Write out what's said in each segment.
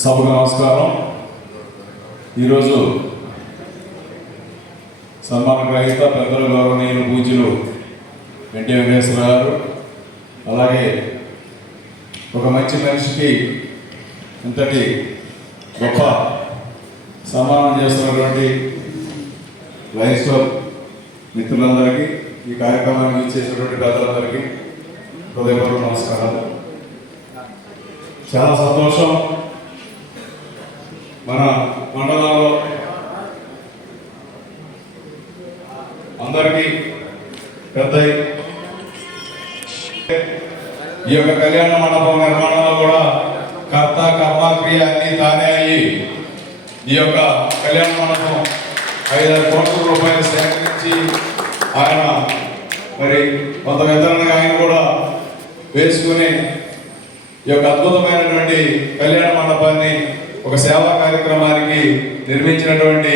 సభకు నమస్కారం. ఈరోజు సన్మాన గ్రహీత పెద్దలు గౌరవనీయులు పూజ్యులు ఎన్టీ వెంకటేశ్వర గారు, అలాగే ఒక మంచి మనిషికి ఇంతటి గొప్ప సన్మానం చేస్తున్నటువంటి వైఎస్ఆర్ మిత్రులందరికీ, ఈ కార్యక్రమానికి ఇచ్చేసినటువంటి పెద్దలందరికీ హృదయపూర్వక నమస్కారాలు. చాలా సంతోషం. మన మండలంలో అందరికీ పెద్ద ఈ యొక్క కళ్యాణ మండపం నిర్మాణంలో కూడా కర్త కర్మ క్రియ అన్ని తానే అయ్యి ఈ యొక్క కళ్యాణ మండపం 5-6 కోట్ల రూపాయలు సేకరించి ఆయన మరి కొంత వితరణగా ఆయన కూడా వేసుకుని ఈ యొక్క అద్భుతమైనటువంటి కళ్యాణ మండపాన్ని ఒక సేవా కార్యక్రమానికి నిర్మించినటువంటి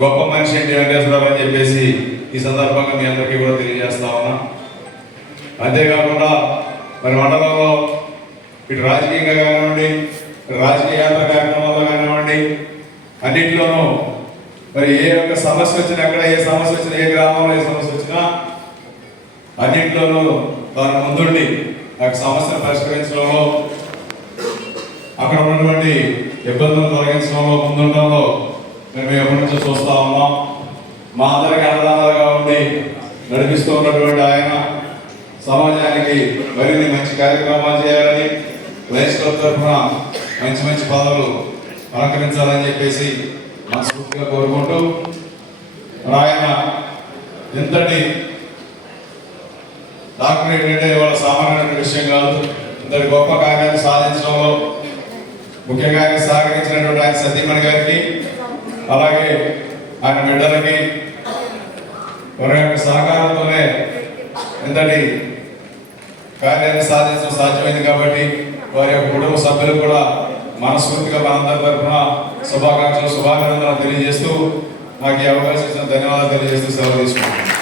గొప్ప మనిషి ఎన్టీ వెంకటేశ్వరరావు అని చెప్పేసి ఈ సందర్భంగా మీ అందరికీ కూడా తెలియజేస్తా ఉన్నా. అంతేకాకుండా మరి మండలంలో ఇటు రాజకీయంగా కానివ్వండి, రాజకీయేతర కార్యక్రమాల్లో కానివ్వండి, అన్నింటిలోనూ మరి ఏ యొక్క సమస్య వచ్చినా, ఎక్కడ ఏ సమస్య వచ్చినా, ఏ గ్రామంలో ఏ సమస్య వచ్చినా అన్నింటిలోనూ దాని ముందుండి ఆ సమస్యను పరిష్కరించడంలో, అక్కడ ఉన్నటువంటి ఇబ్బందులు తొలగించడంలో, ముందుండడంలో మేము ఎప్పటి నుంచో చూస్తూ ఉన్నాం. మా అందరికీ అన్నదానాలుగా ఉండి నడిపిస్తూ ఉన్నటువంటి ఆయన సమాజానికి మరిన్ని మంచి కార్యక్రమాలు చేయాలని, వైఎస్ఆర్ తరఫున మంచి మంచి పదవులు అలంకరించాలని చెప్పేసి మనస్ఫూర్తిగా కోరుకుంటూ, ఆయన ఇంతటి డాక్టరేట్ అంటే వాళ్ళ సామాన్యమైన విషయం కాదు. ఇంతటి గొప్ప కార్యాన్ని సాధించడంలో ముఖ్యంగా ఆయన సహకరించినటువంటి ఆయన సతీమణి గారికి, అలాగే ఆయన బిడ్డలకి వారి యొక్క సహకారంతోనే ఇంతటి కార్యాన్ని సాధించడం సాధ్యమైంది. కాబట్టి వారి యొక్క కుటుంబ సభ్యులు కూడా మనస్ఫూర్తిగా మనందరి తరఫున శుభాకాంక్షలు, శుభాభినందనలు తెలియజేస్తూ నాకు ఈ అవకాశం ఇచ్చిన ధన్యవాదాలు తెలియజేస్తూ సెలవు తీసుకుంటున్నాను.